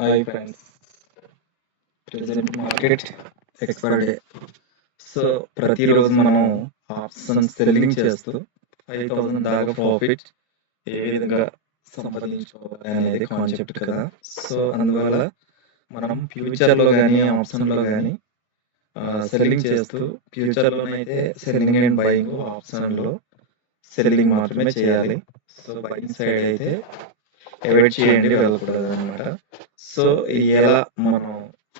Hi friends, present market expire day. So ప్రతిరోజు మనం option selling చేస్తూ 5,000 దాకా ప్రాఫిట్ ఏ విధంగా సంపాదించుకోవాలి అనేది కాన్సెప్ట్ కదా. సో అందువల్ల మనం ఫ్యూచర్లో కానీ ఆప్షన్లో కానీ సెల్లింగ్ చేస్తూ ఫ్యూచర్లోనైతే సెల్లింగ్ అండ్ బయింగ్, ఆప్షన్లో సెల్లింగ్ మాత్రమే చేయాలి. సో బయింగ్ సైడ్ అయితే అవాయిడ్ చేయండి, వెళ్ళకూడదు అనమాట. సో ఎలా మనం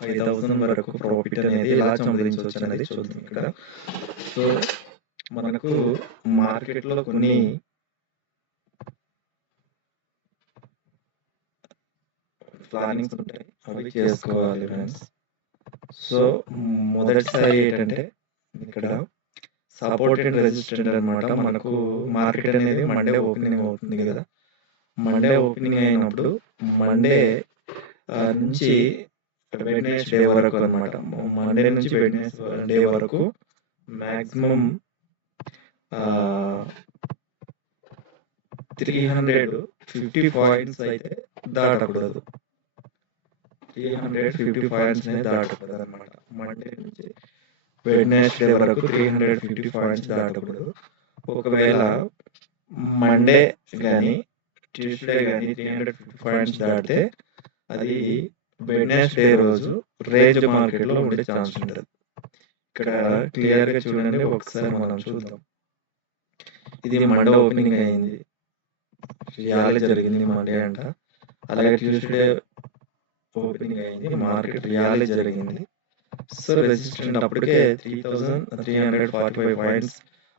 5,000 వరకు ప్రాఫిట్ అనేది ఎలా సంపాదించవచ్చు అనేది చూద్దాం ఇక్కడ. సో మనకు మార్కెట్లో కొన్ని ప్లానింగ్స్ ఉంటాయి, అవి చేసుకోవాలి ఫ్రెండ్స్. సో మొదటిసారి ఏంటంటే ఇక్కడ సపోర్ట్ అండ్ రెసిస్టెంట్ అనమాట. మనకు మార్కెట్ అనేది మండే ఓపెనింగ్ అవుతుంది కదా. మండే ఓపెనింగ్ అయినప్పుడు మండే నుంచి వెడ్నెస్డే వరకు అనమాట. మండే నుంచి వెడ్నెస్డే వరకు మ్యాక్సిమం 350 పాయింట్స్ అయితే దాటకూడదు. 350 పాయింట్స్ అనేది దాటకూడదు అనమాట. మండే నుంచి వెడ్నెస్డే వరకు 350 పాయింట్స్ దాటకూడదు. ఒకవేళ మండే కానీ ట్యూస్డే కానీ 350 పాయింట్స్ దాటితే అది వెడ్నెస్డే రోజు రేంజ్ మార్కెట్లో ఉండే ఛాన్స్ ఉంటుంది. ఇక్కడ క్లియర్గా చూడండి, ఒకసారి మనం చూద్దాం. ఇది మండే ఓపెనింగ్ అయింది, ర్యాలీ జరిగింది మండే అంట. అలాగే ట్యూస్డే ఓపెనింగ్ అయింది, మార్కెట్ ర్యాలీ జరిగింది. సో రెసిస్టెంట్ అప్పటికే 3,345 పాయింట్స్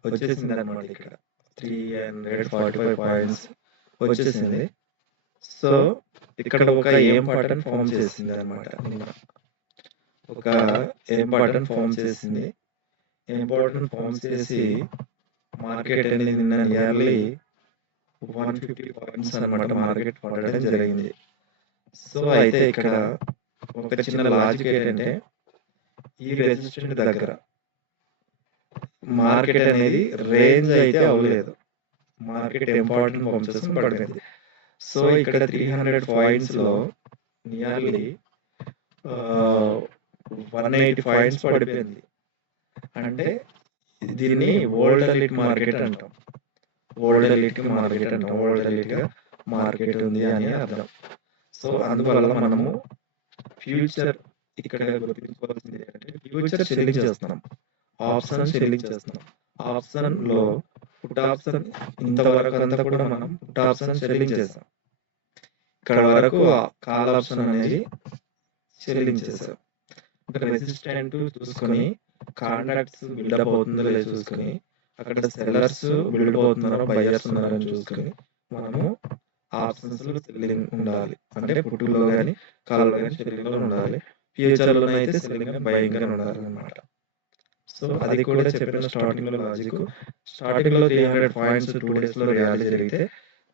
వచ్చేసింది అనమాట. ఇక్కడ 345 పాయింట్స్ వచ్చేసింది. సో ఇక్కడ ఒక ఏం పాటర్న్ ఫామ్ చేసింది అనమాట. ఒక ఏం పాటర్న్ ఫామ్ చేసింది. ఏం పాటర్న్ ఫామ్ చేసి మార్కెట్ అనేది నిన్న నియర్లీ 150 పాయింట్స్ అనమాట మార్కెట్ పడడం జరిగింది. సో అయితే ఇక్కడ ఒక చిన్న లాజిక్ ఏంటంటే, ఈ రెసిస్టెంట్ దగ్గర మార్కెట్ అనేది రేంజ్ అయితే అవ్వలేదు, మార్కెట్ ఇంపార్టెంట్ ఫామ్ చేసుకుని పడిపోయింది. సో ఇక్కడ 300 పాయింట్స్ లో నియర్లీ 180 పాయింట్స్ పడిపోయింది. అంటే దీన్ని వోల్టలిటీ మార్కెట్ అంటాం. వోల్టలిటీ మార్కెట్ అంటాం. వోల్టలిటీగా మార్కెట్ ఉంది అని అర్థం. సో అందువల్ల మనము ఫ్యూచర్ ఇక్కడ గుర్తుంచుకోవాల్సింది ఏంటంటే, ఫ్యూచర్ సెల్లింగ్ చేస్తున్నాం, ఆప్షన్ సెల్లింగ్ చేస్తున్నాం. ఆప్షన్ లో పుట్ ఆప్షన్ ఇంతవరకు అంతా కూడా మనం పుట్ ఆప్షన్ సెల్లింగ్ చేస్తాం. ఇక్కడ వరకు కాల్ ఆప్షన్ అనేది సెల్లింగ్ చేసాం. రెసిస్టెంట్ చూసుకొని కాంట్రాక్ట్స్ బిల్డప్ అవుతుందో లేదో చూసుకొని, అక్కడ సెల్లర్స్ బిల్డప్ అవుతున్నారో బయర్స్ ఉన్నారని చూసుకొని మనము ఆప్షన్స్ లో సెల్లింగ్ ఉండాలి. అంటే పుట్టులో కానీ కాల్లో కానీ సెల్లింగ్ లో ఉండాలి. ఫ్యూచర్ లో అయితే సెల్లింగ్ కానీ బయింగ్ కానీ ఉండాలి అనమాట. సో అది కూడా చెప్పిన స్టార్టింగ్ లో లాజిక్. స్టార్టింగ్ లో 300 పాయింట్స్ 2 days లో ర్యాలీ జరిగితే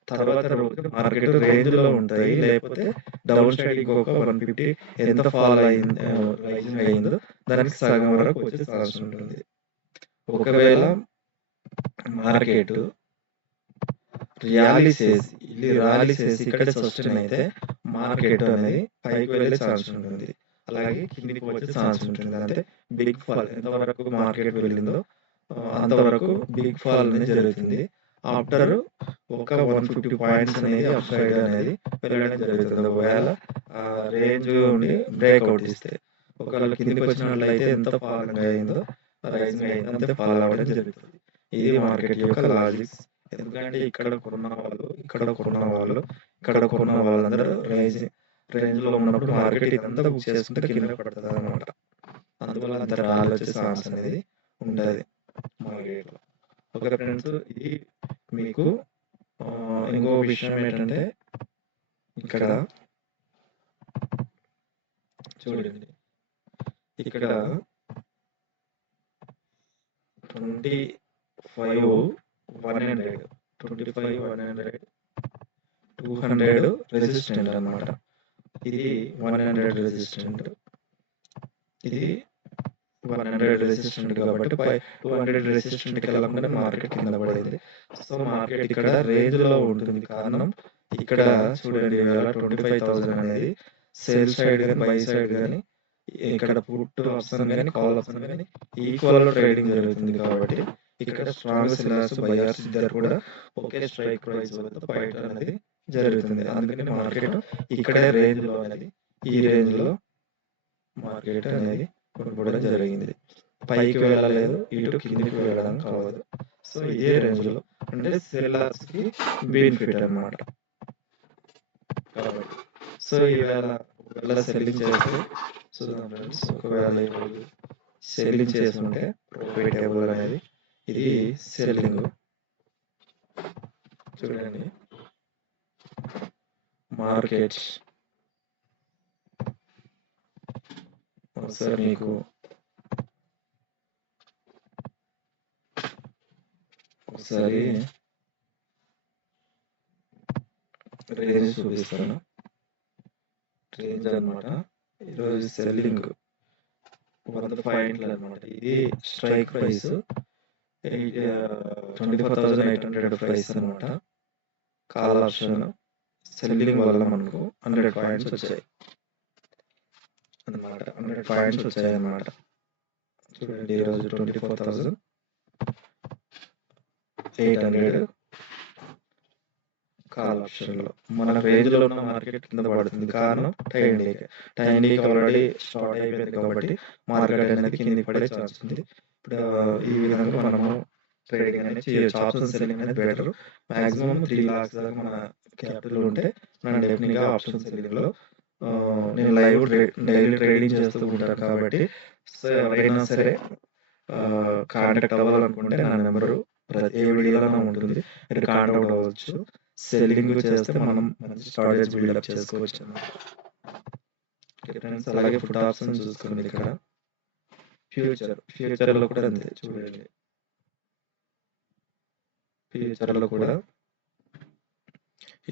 తర్వాత రోజు మార్కెట్ రేంజ్ లో ఉంటాయి, లేకపోతే డౌన్ సైడ్ ఇంకొక 150 ఎంత ఫాల్ అయింది రైజింగ్ అయిందో దానికి సగం వరకు వచ్చే ఛాన్స్ ఉంటుంది. ఒకవేళ మార్కెట్ ర్యాలీ చేసి ఇక్కడ సస్టైన్ అయితే మార్కెట్ అనేది పైకి వెళ్ళే ఛాన్స్ ఉంటుంది, అలాగే కిందికి వచ్చే ఛాన్స్ ఉంటుంది. అంటే బిగ్ ఫాల్ ఎంతవరకు మార్కెట్ వెళ్ళిందో అంతవరకు బిగ్ ఫాల్ అనేది జరుగుతుంది. ఆఫ్టర్ ఒక 150 పాయింట్స్ అనేది అప్ సైడ్ అనేది వెళ్ళడం జరుగుతుంది. ఒకవేళ రేంజ్ ఉండి బ్రేక్అవుట్ ఇస్తే, ఒకవేళ కిందికి వచ్చినట్లయితే ఎంత ఫాల్ అయిందో రైజింగ్ అయిందో అంతే ఫాల్ అవ్వడం జరుగుతుంది. ఇది మార్కెట్ యొక్క లాజిక్స్. ఎందుకంటే ఇక్కడ కొన్న వాళ్ళందరూ రేంజ్ లో ఉన్నప్పుడు మార్కెట్ ఇదంతా బుక్ చేసుకుంటే కింద పడుతుంది అనమాట. అందువల్ల అంత ర్యాలీ వచ్చే ఛాన్స్ అనేది ఉంటుంది మార్కెట్ లో. ఓకే ఫ్రెండ్స్, ఇది మీకు ఇంకో విషయం ఏంటంటే, ఇక్కడ చూడండి, ఇక్కడ 25,100 200 రెసిస్టెంట్ అనమాట. ఇది 100 రెసిస్టెంట్, ఇది 100 రెసిస్టెంట్ కాబట్టి 200 రెసిస్టెంట్ కి వెళ్ళకుండా మార్కెట్ కింద పడింది. సో మార్కెట్ ఇక్కడ రేంజ్ లో ఉంటుంది. కారణం ఇక్కడ చూడండి, 25,000 అనేది సెల్ సైడ్ కానీ బై సైడ్ కానీ ఇక్కడ పుట్ ఆప్షన్ కానీ కాల్ ఆప్షన్ కానీ ఈక్వల్ ట్రేడింగ్ జరుగుతుంది కాబట్టి ఇక్కడ స్ట్రాంగ్ సెల్లర్స్ బయర్స్ ఇద్దరు కూడా ఒకే స్ట్రైక్ ప్రైస్ వద్ద బయట అనేది జరుగుతుంది. అందుకని మార్కెట్ ఇక్కడే రేంజ్ లో అనేది ఈ రేంజ్ లో మార్కెట్ అనేది కొనుక్కోవడం జరిగింది. పైకి వెళ్ళలేదు, ఇటు కిందికి వెళ్ళడం కావదు. సో ఇదే రేంజ్ లో అంటే సెల్లర్స్ కి బెనిఫిట్ అన్నమాట. కాబట్టి సో ఒకవేళ సెల్లింగ్ చేస్తే చూద్దాం ఫ్రెండ్స్. ఒకవేళ ఈరోజు సెల్లింగ్ చేసుకుంటే ప్రాఫిటబుల్ అనేది ఇది సెల్లింగ్ చూడండి. మార్కెట్ ఒకసారి మీకు రేంజ్ చూపిస్తాను. రేంజ్ అనమాట. ఈరోజు సెల్లింగ్ 100 పాయింట్లు అనమాట. ఇది స్ట్రైక్ ప్రైస్ 24,800 ప్రైస్ అనమాట. కాల్ ఆప్షన్ సెల్లింగ్ వల్ల మనకు 100 పాయింట్స్ వచ్చాయి అన్నమాట. 100 పాయింట్స్ వచ్చాయి అన్నమాట. చూడండి ఈరోజు 24,800 కాల్ ఆప్షన్ లో మన రేంజ్ లో ఉన్న మార్కెట్ కింద పడుతుంది. కారణం టైం డేకి ఆల్రెడీ స్టార్ట్ అయిపోయింది కాబట్టి మార్కెట్ అనేది కిందికి పడే ఛాన్స్ ఉంది. ఇప్పుడు ఈ విధంగా మనము ట్రేడింగ్ అనేది చేయొచ్చు. ఆప్షన్ సెల్లింగ్ అనేది బెటర్. మాక్సిమం 3 lakhs దాకా మన క్యాపిటల్ ఉంటే మనం డెఫినెట్ గా ఆప్షన్ సెల్లింగ్ లో నేను లైవ్ డైలీ ట్రేడింగ్ చేస్తూ ఉంటాను కాబట్టి సో ఎవరైనా సరే కాంటాక్ట్ అవ్వాలనుకుంటే నా నెంబరు ఏ వీడియోలో ఉంటుంది, మీరు కాంటాక్ట్ అవ్వచ్చు. సెల్లింగ్ చేస్తే మనం మంచి స్టార్టేజ్ బిల్డప్ చేసుకోవచ్చు అన్నమాట. ఫ్రెండ్స్ అలాగే ఫుడ్ ఆప్షన్ చూసుకోండి. ఇక్కడ ఫ్యూచర్ లో కూడా అంతే. చూడండి ఫ్యూచర్ లో కూడా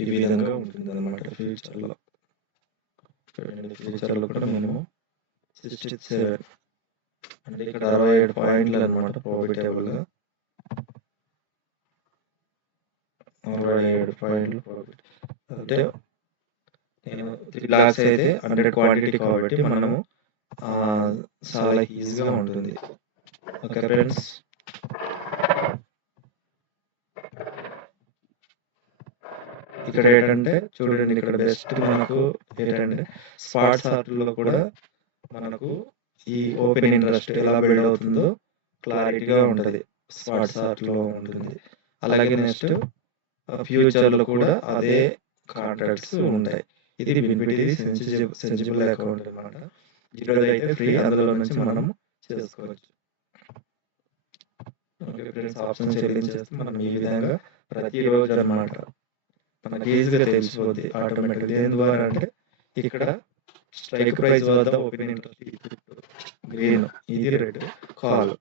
ఈ విధంగా ఉంటుంది అన్నమాట. ఫ్యూచర్ లో చూడండి, ఫ్యూచర్ లో కూడా మేము 67 అంటే ఇక్కడ 67 పాయింట్లు అనమాట ప్రాఫిటబుల్ గా. 67 పాయింట్లు ప్రాఫిట్ అంటే నేను 3 lakhs అయితే 100 క్వాంటిటీ కాబట్టి మనము చాలా ఈజీగా ఉంటుంది. ఓకే ఫ్రెండ్స్, ఇక్కడ ఏంటంటే చూడండి, ఇక్కడ బెస్ట్ మనకు ఏంటంటే స్పాట్ చార్ట్ లో కూడా మనకు ఈ ఓపెన్ ఇంట్రెస్ట్ ఎలా బిల్డ్ అవుతుందో క్లారిటీగా ఉంటుంది. స్పాట్ చార్ట్ లో ఉంటుంది. అలాగే నెక్స్ట్ ఫ్యూచర్ లో కూడా అదే కాంట్రాక్ట్స్ ఉంటాయి. ఇది బెనిఫిట్, ఇది సెన్సిబుల్ అకౌంట్ అనమాట. ఈరోజు అయితే ఫ్రీ, అందులో నుంచి మనం చేసుకోవచ్చు. ఓకే ఫ్రెండ్స్, ఆప్షన్ సెల్లింగ్ చేస్తే మనం ఈ విధంగా ప్రతిరోజు అనమాట మనకి ఈజీగా తెలిసిపోద్ది ఆటోమేటిక్. దేని ద్వారా అంటే ఇక్కడ స్ట్రైక్ ప్రైస్ వద్ద ఓపెన్ ఇంట్రెస్ట్ గ్రీన్, ఇది రెడ్ కాల్,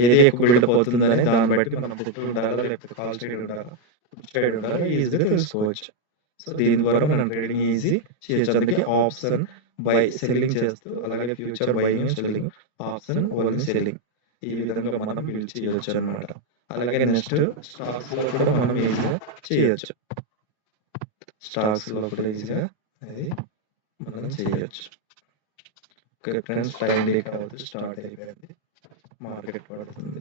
ఏది ఎక్కువ బిల్డప్ అవుతుందని దాన్ని బట్టి మనం పుట్ ఉండాలా లేకపోతే కాల్ సైడ్ ఉండాలా, పుట్ సైడ్ ఉండాలా ఈజీగా తెలుసుకోవచ్చు. సో దీని ద్వారా మనం ట్రేడింగ్ ఈజీ చేయొచ్చు. అందుకే ఆప్షన్ బై సెల్లింగ్ చేస్తూ అలాగే future buying selling, option only selling, ఈ విధంగా మనం బిల్డ్ చేయొచ్చు అనమాట. అలాగే నెక్స్ట్ స్టాక్స్ లో కూడా మనం ఈజీగా చేయొచ్చు. స్టాక్స్ లో కూడా ఈజీగా అది మనం చేయొచ్చు. ఓకే ఫ్రెండ్స్, టైం డే కావచ్చు స్టార్ట్ అయిపోయింది, మార్కెట్ పడుతుంది.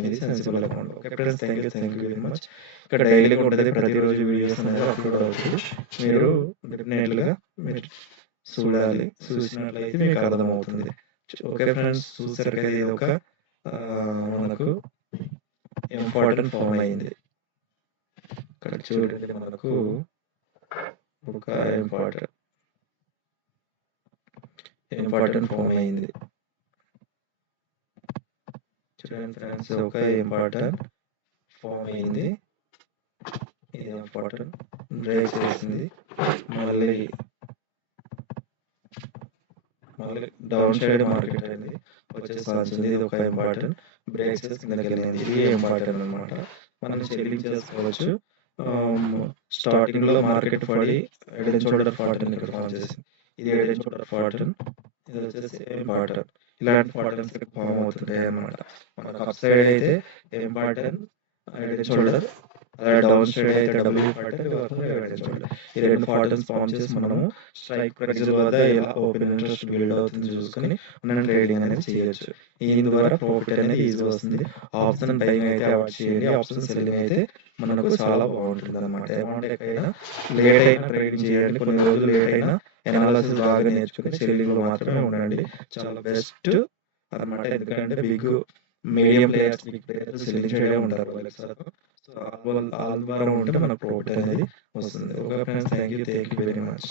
ఇది sensible account. Okay friends, thank you very much. ఇక్కడ డైలీగా ఉంటుంది, ప్రతిరోజు వీడియోస్ అనేది అప్లోడ్ అవుతుంది. మీరు డెఫినెట్గా మీరు చూడాలి, చూసినట్లయితే మీకు అర్థమవుతుంది. ఓకే ఫ్రెండ్స్, చూసారు కదా, ఇది ఒక మనకు ఇంపార్టెంట్ ఫామ్ అయింది. ఇక్కడ చూడండి, మనకు ఒక ఇంపార్టెంట్ ఫామ్ అయింది. చూడండి ఫ్రెండ్స్, ఒక ఇంపార్టెంట్ ఫామ్ అయింది. ఇది ఇంపార్టెంట్ బ్రేక్ చేసింది, మళ్ళీ డౌన్ సైడ్ మార్కెట్ అయింది, వచ్చేసింది. ఇది ఒక ఇంపార్టెంట్ బ్రేక్ చేసి కిందకి వెళ్ళింది. ఇది ఇంపార్టెంట్ అనమాట. మనం సెల్లింగ్ చేసుకోవచ్చు. స్టార్టింగ్ లో మార్కెట్ పడి హెడ్ అండ్ షోల్డర్ ప్యాటర్న్ ఇక్కడ ఫామ్ చేసింది. ఇది హెడ్ అండ్ షోల్డర్ ప్యాటర్న్, ఇది వచ్చేసి ఇంపార్టెంట్. ఇలాంటి ప్యాటర్న్స్ ఫామ్ అవుతుంటాయి అన్నమాట. మనకు అప్ సైడ్ అయితే ఇంపార్టెంట్ హెడ్ అండ్ షోల్డర్, అలా డౌన్ స్ట్రైడ్ అయితే డబ్ల్యూ40 రివర్స్లో చూడండి. ఈ 2 ఫాల్టన్స్ ఫామ్ చేసి మనము స్ట్రైక్ ప్రైస్ వద్ద ఎలా ఓపెన్ ఇంట్రెస్ట్ బిల్డ్ అవుతుంది చూసుకొని మనం ట్రేడింగ్ అనేది చేయొచ్చు. దీని ద్వారా ప్రాఫిట్ అనేది ఈజీ వస్తుంది. ఆప్షన్ బయింగ్ అయితే అవాయిడ్ చేయండి. ఆప్షన్ సెల్లింగ్ అయితే మనకు చాలా బాగుంటుంది అనమాట. అమౌంట్ ఎక్కడైనా లేట్ అయినా ట్రేడింగ్ చేయండి. కొన్ని రోజులు లేట్ అయినా ఎనాలిసిస్ బాగా నేర్చుకుని సెల్లింగ్లో మాత్రమే ఉండండి. చాలా బెస్ట్ అనమాట. ఎందుకంటే medium players big players selling సైడే ఉంటారు వాళ్ళకి శాతం. సో ఆల్ ద్వారా ఉంటే మనకు ప్రాఫిట్ అనేది వస్తుంది. Okay friends, thank you very much.